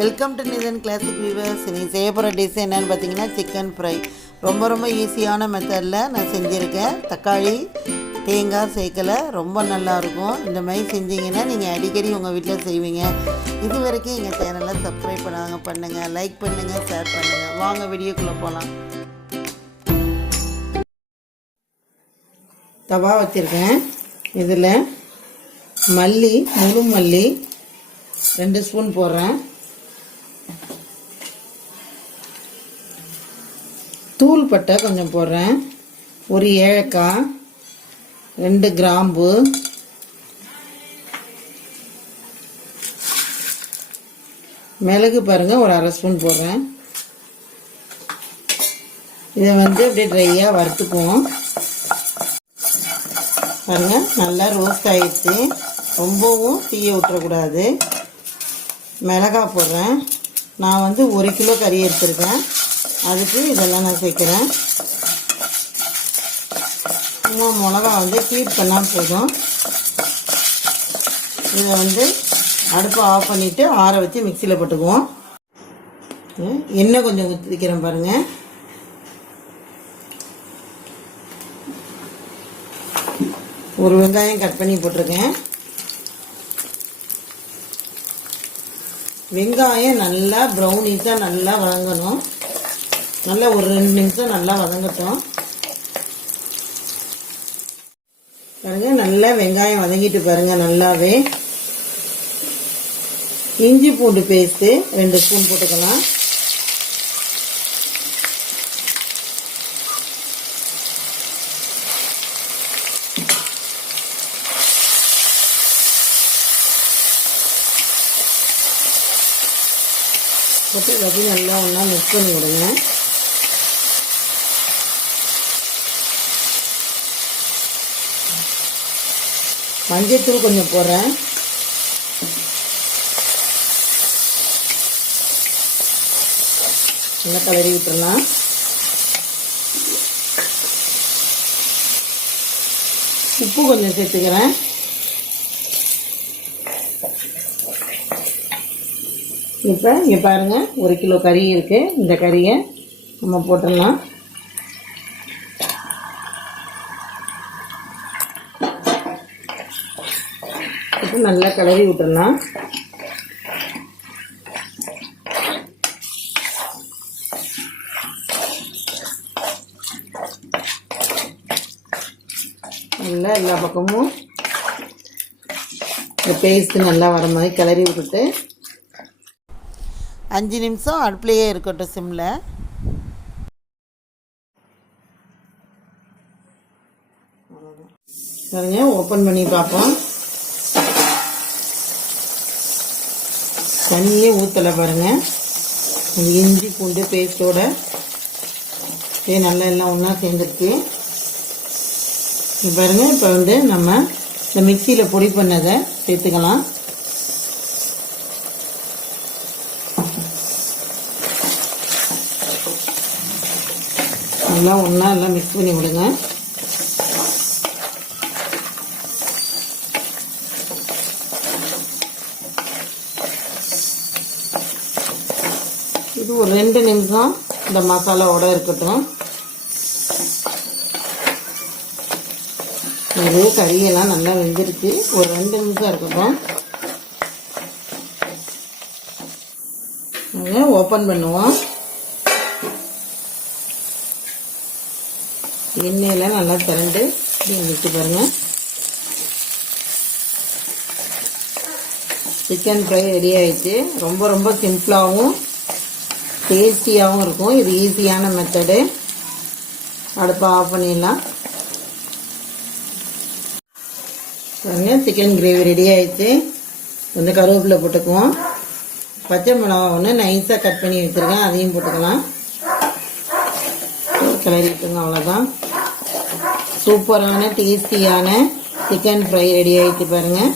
Welcome to Nithan classic viewers. நீங்கள் செய்ய போகிற டிஷ் என்னென்னு பார்த்தீங்கன்னா சிக்கன் ஃப்ரை. ரொம்ப ஈஸியான மெத்தடில் நான் செஞ்சுருக்கேன். தக்காளி தேங்காய் சேர்க்கலை, ரொம்ப நல்லாயிருக்கும். இந்த மாதிரி செஞ்சிங்கன்னா நீங்கள் அடிக்கடி உங்கள் வீட்டில் செய்வீங்க. இது வரைக்கும் எங்கள் சேனலை சப்ஸ்கிரைப் பண்ணுங்கள், லைக் பண்ணுங்கள், ஷேர் பண்ணுங்கள். வாங்க வீடியோக்குள்ளே போகலாம். தவா வச்சுருக்கேன். இதில் மல்லி, முழு மல்லி 2 ஸ்பூன் போடுறேன். தூள் பட்டை கொஞ்சம் போடுறேன். ஒரு ஏலக்காய், 2 கிராம்பு, மிளகு பாருங்கள் ஒரு அரை ஸ்பூன் போடுறேன். இதை அப்படியே ட்ரையாக வறுத்துக்குவோம். பாருங்கள் நல்லா ரோஸ்ட் ஆகிடுச்சு. ரொம்பவும் தீய விட்டுறக்கூடாது. மிளகாய் போடுறேன். நான் 1 கிலோ கறி எடுத்துருக்கேன். அதுக்கு இதெல்லாம் நான் சேர்க்குறேன். சும்மா மிளகா ஹீட் பண்ணால் போதும். இதை அடுப்பை ஆஃப் பண்ணிவிட்டு ஆற வச்சு மிக்சியில் போட்டுக்குவோம். எண்ணெய் கொஞ்சம் ஊற்றிக்கிறேன் பாருங்கள். ஒரு வெங்காயம் கட் பண்ணி போட்டிருக்கேன். வெங்காயம் நல்லா ப்ரௌனிஷாக நல்லா வதங்கணும். நல்லா ஒரு 2 நிமிஷம் நல்லா வதங்கட்டும். பாருங்க நல்லா வெங்காயம் வதங்கிட்டு பாருங்க நல்லாவே. இஞ்சி பூண்டு பேஸ்ட்டு 2 ஸ்பூன் போட்டுக்கலாம். போட்டு எல்லாத்தையும் நல்லா ஒன்றா மிக்ஸ் பண்ணி விடுங்க. மஞ்சத்தூள் கொஞ்சம் போடுறேன். நல்லா கலரி விட்டுடலாம். உப்பு கொஞ்சம் சேர்த்துக்கிறேன். இப்போ இங்கே பாருங்கள் 1 கிலோ கறி இருக்குது. இந்த கறியை நம்ம போட்டுடலாம். இப்போ நல்லா கிளறி விட்டுடலாம். நல்லா எல்லா பக்கமும் இந்த பேஸ்ட்டு நல்லா வர மாதிரி கிளறி விட்டுட்டு 5 நிமிஷம் அடுப்புலையே இருக்கட்டும் சிம்மில். பாருங்க ஓப்பன் பண்ணி பார்ப்போம். தண்ணியே ஊற்றலை பாருங்கள். இஞ்சி பூண்டு பேஸ்ட்டோட நல்லா எல்லாம் ஒன்றா சேர்ந்துருக்கு. பாருங்கள் இப்போ நம்ம இந்த மிக்சியில் பொடி பண்ணதை சேர்த்துக்கலாம். நல்லா ஒன்றா எல்லாம் மிக்ஸ் பண்ணி விடுங்க. இது ஒரு 2 நிமிஷம் இந்த மசாலாவோட இருக்கட்டும். இது கறியெல்லாம் நல்லா வெந்துருச்சு. ஒரு 2 நிமிஷம் இருக்கட்டும். ஓப்பன் பண்ணுவோம். எண்ணெயில் நல்லா திரண்டு வச்சு பாருங்க. சிக்கன் ஃப்ரை ரெடி ஆயிடுச்சு. ரொம்ப சிம்பிளாகவும் டேஸ்டியாகவும் இருக்கும். இது ஈஸியான மெத்தடு. அடுப்பை ஆஃப் பண்ணிடலாம். பாருங்க சிக்கன் கிரேவி ரெடி ஆயிடுச்சு. கருவேப்பிலை போட்டுக்குவோம். பச்சை மிளகா ஒன்று நைஸாக கட் பண்ணி வச்சுருக்கேன், அதையும் போட்டுக்கலாம். கிளறி விட்டுங்க. அவ்வளோதான். சூப்பரான டேஸ்டியான சிக்கன் ஃப்ரை ரெடி ஆகிட்டு பாருங்கள்.